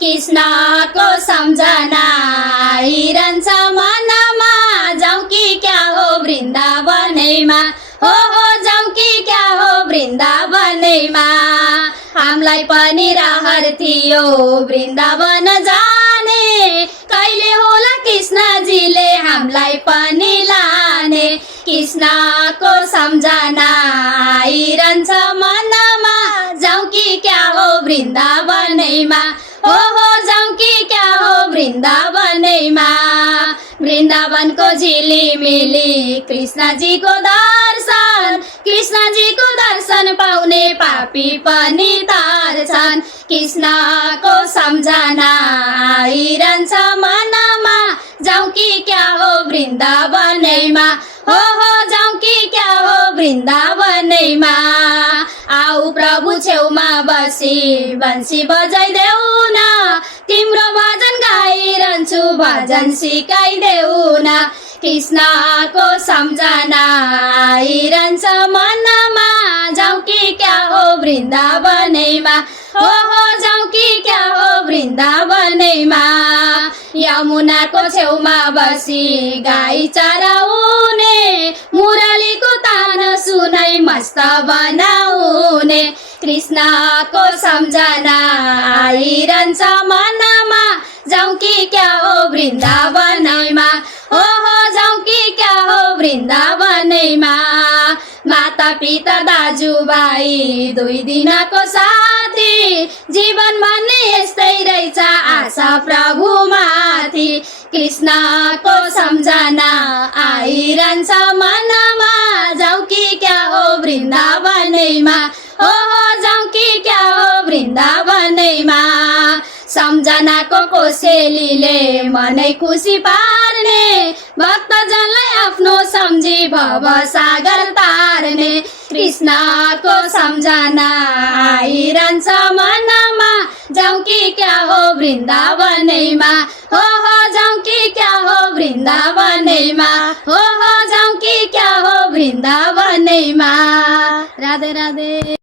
कृष्णको सम्झना आइरहन्छ मनमा, जाउँ कि क्या हो वृन्दावनैमा, हो जाउँ कि क्या हो वृन्दावनैमा। हामीलाई पनि रहर थियो वृन्दावन जाने, कहिले होला कृष्णजीले हामीलाई पनि लाने। कृष्णको सम्झना आइरहन्छ मनमा, जाउँ कि क्या हो वृन्दावनैमा, हो जाउँ कि क्या हो वृन्दावनैमा। वृन्दावनको झिलिमिली कृष्णजीको दर्शन, कृष्णजीको दर्शन पाउने पापी पनि तर्छन्। कृष्णको सम्झना आइरहन्छ मनमा, जाउँ कि क्या हो वृन्दावनैमा, हो जाउँ कि क्या हो वृन्दावनैमा। आऊ प्रभु छेउमा बसी बन्सी बजाइदेऊ न, तिम्रो भजन गाइरहन्छु भजन सिकाइदेऊ न। कृष्णको सम्झना आइरहन्छ मनमा, जाउँ कि क्या हो वृन्दावनैमा, हो जाउँ कि क्या हो वृन्दावनैमा। यमुनाको छेउमा बसी गाई चराउने, मुरलीको तान सुनाई मस्त बनाउने। कृष्णको सम्झना आइरहन्छ मनमा, जाउँ कि क्या हो वृन्दावनैमा, हो जाउँ कि क्या हो वृन्दावनैमा। माता पिता दाजुभाइ दुई दिनको साथी, जीवन भन्ने यस्तै रहेछ आशा प्रभुमाथि। कृष्णको सम्झना आइरहन्छ मनमा, जाउँ कि क्या हो वृन्दावनैमा, हो जाउँ कि क्या हो वृन्दावनैमा। सम्झनाको कोसेलीले मनै खुसी पार्ने, भक्तजनलाई आफ्नो सम्झी भव सागर तार्ने। कृष्णको सम्झना आइरहन्छ मनमा, जाउँ कि क्या हो वृन्दावनैमा, हो जाउँ कि क्या हो वृन्दावनैमा, हो जाउँ कि क्या हो वृन्दावनैमा। राधे राधे।